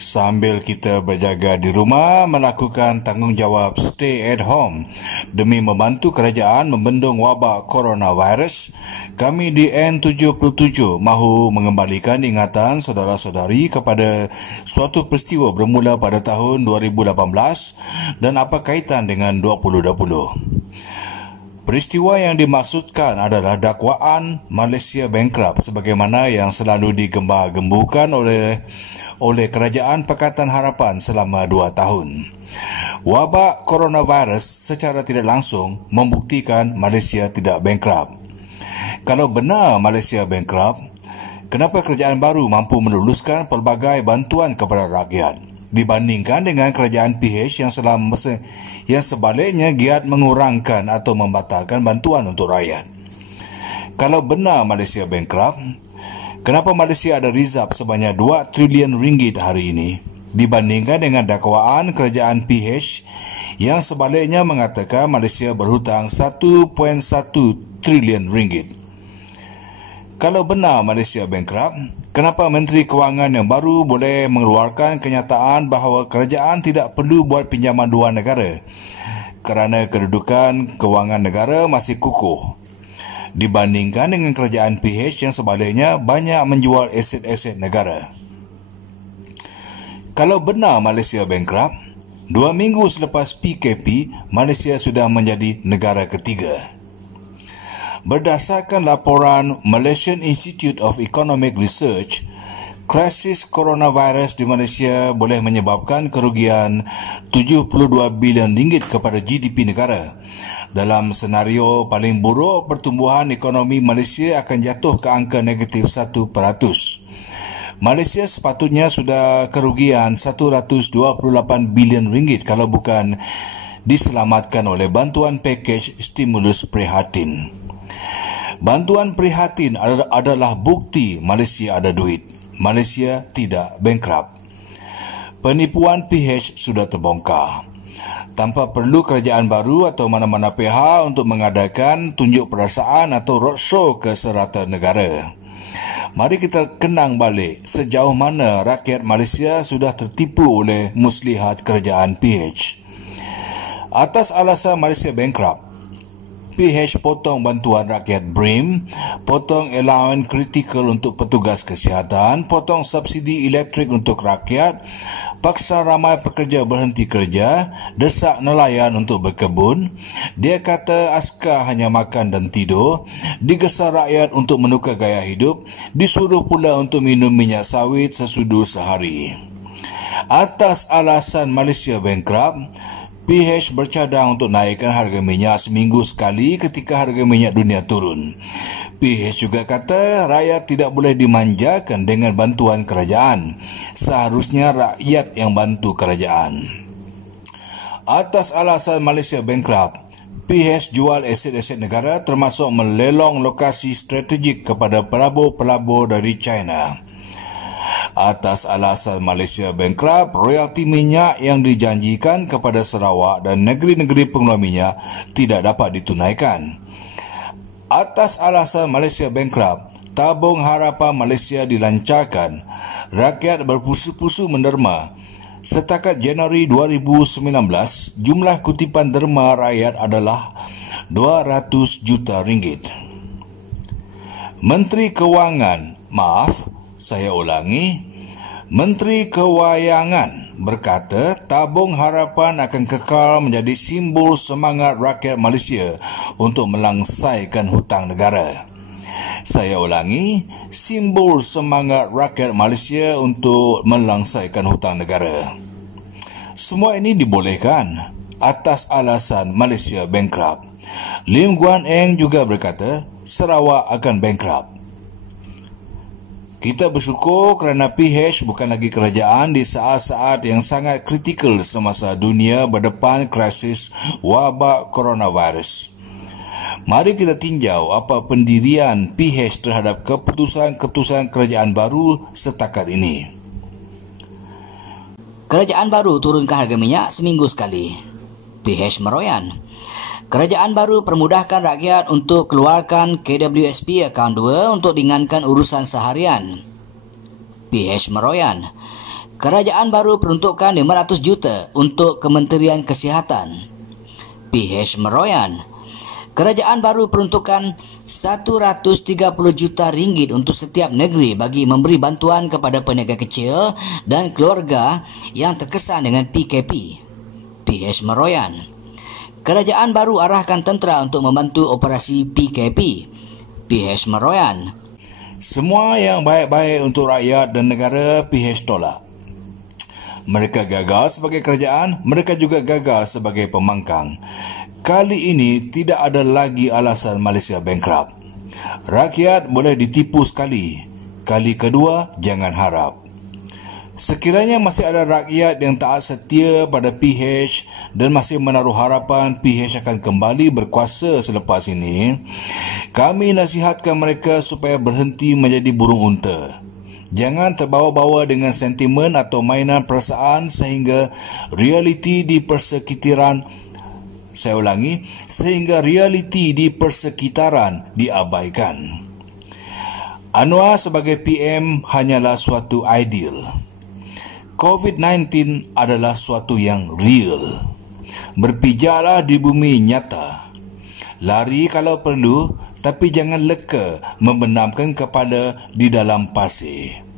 Sambil kita berjaga di rumah melakukan tanggungjawab stay at home demi membantu kerajaan membendung wabak coronavirus, kami di N77 mahu mengembalikan ingatan saudara-saudari kepada suatu peristiwa bermula pada tahun 2018 dan apa kaitan dengan 2020. Peristiwa yang dimaksudkan adalah dakwaan Malaysia Bankrupt sebagaimana yang selalu digembar-gemburkan oleh Kerajaan Pakatan Harapan selama 2 tahun. Wabak coronavirus secara tidak langsung membuktikan Malaysia tidak bankrupt. Kalau benar Malaysia bankrupt, kenapa kerajaan baru mampu meluluskan pelbagai bantuan kepada rakyat dibandingkan dengan kerajaan PH yang sebaliknya giat mengurangkan atau membatalkan bantuan untuk rakyat? Kalau benar Malaysia bankrupt, kenapa Malaysia ada rizab sebanyak 2 trilion ringgit hari ini dibandingkan dengan dakwaan kerajaan PH yang sebaliknya mengatakan Malaysia berhutang 1.1 trilion ringgit? Kalau benar Malaysia bankrupt, kenapa Menteri Kewangan yang baru boleh mengeluarkan kenyataan bahawa kerajaan tidak perlu buat pinjaman luar negara kerana kedudukan kewangan negara masih kukuh dibandingkan dengan kerajaan PH yang sebaliknya banyak menjual aset-aset negara? Kalau benar Malaysia bankrupt, 2 minggu selepas PKP, Malaysia sudah menjadi negara ketiga. Berdasarkan laporan Malaysian Institute of Economic Research, krisis coronavirus di Malaysia boleh menyebabkan kerugian 72 bilion ringgit kepada GDP negara. Dalam senario paling buruk, pertumbuhan ekonomi Malaysia akan jatuh ke angka negatif 1%. Malaysia sepatutnya sudah kerugian 128 bilion ringgit kalau bukan diselamatkan oleh bantuan pakej stimulus prihatin. Bantuan prihatin adalah bukti Malaysia ada duit. Malaysia tidak bankrupt. Penipuan PH sudah terbongkar. Tanpa perlu kerajaan baru atau mana-mana pihak untuk mengadakan tunjuk perasaan atau roadshow ke serata negara. Mari kita kenang balik sejauh mana rakyat Malaysia sudah tertipu oleh muslihat kerajaan PH. Atas alasan Malaysia bankrupt, PH potong bantuan rakyat BRIM, potong allowance kritikal untuk petugas kesihatan, potong subsidi elektrik untuk rakyat, paksa ramai pekerja berhenti kerja, desak nelayan untuk berkebun. Dia kata askar hanya makan dan tidur, digesar rakyat untuk menukar gaya hidup, disuruh pula untuk minum minyak sawit sesudu sehari. Atas alasan Malaysia bankrupt, PH bercadang untuk naikkan harga minyak seminggu sekali ketika harga minyak dunia turun. PH juga kata rakyat tidak boleh dimanjakan dengan bantuan kerajaan. Seharusnya rakyat yang bantu kerajaan. Atas alasan Malaysia bankrupt, PH jual aset-aset negara termasuk melelong lokasi strategik kepada pelabur-pelabur dari China. Atas alasan Malaysia bankrupt, royalti minyak yang dijanjikan kepada Sarawak dan negeri-negeri pengeluar minyak tidak dapat ditunaikan. Atas alasan Malaysia bankrupt, tabung harapan Malaysia dilancarkan. Rakyat berpusu-pusu menderma. Setakat Januari 2019, jumlah kutipan derma rakyat adalah 200 juta ringgit. Menteri Kewangan berkata tabung harapan akan kekal menjadi simbol semangat rakyat Malaysia untuk melangsaikan hutang negara. Saya ulangi, simbol semangat rakyat Malaysia untuk melangsaikan hutang negara. Semua ini dibolehkan atas alasan Malaysia bankrupt. Lim Guan Eng juga berkata Sarawak akan bankrupt. Kita bersyukur kerana PH bukan lagi kerajaan di saat-saat yang sangat kritikal semasa dunia berdepan krisis wabak coronavirus. Mari kita tinjau apa pendirian PH terhadap keputusan-keputusan kerajaan baru setakat ini. Kerajaan baru turunkan harga minyak seminggu sekali. PH meroyan. Kerajaan baru permudahkan rakyat untuk keluarkan KWSP akaun 2 untuk ringankan urusan seharian. PH meroyan. Kerajaan baru peruntukkan 500 juta untuk Kementerian Kesihatan. PH meroyan. Kerajaan baru peruntukkan 130 juta ringgit untuk setiap negeri bagi memberi bantuan kepada peniaga kecil dan keluarga yang terkesan dengan PKP. PH meroyan. Kerajaan baru arahkan tentera untuk membantu operasi PKP. PH meroyan. Semua yang baik-baik untuk rakyat dan negara PH tolak. Mereka gagal sebagai kerajaan, mereka juga gagal sebagai pembangkang. Kali ini tidak ada lagi alasan Malaysia bankrupt. Rakyat boleh ditipu sekali. Kali kedua, jangan harap. Sekiranya masih ada rakyat yang taat setia pada PH dan masih menaruh harapan PH akan kembali berkuasa selepas ini, kami nasihatkan mereka supaya berhenti menjadi burung unta. Jangan terbawa-bawa dengan sentimen atau mainan perasaan sehingga realiti di persekitaran diabaikan. Anwar sebagai PM hanyalah suatu ideal. COVID-19 adalah suatu yang real. Berpijaklah di bumi nyata. Lari kalau perlu, tapi jangan leka membenamkan kepala di dalam pasir.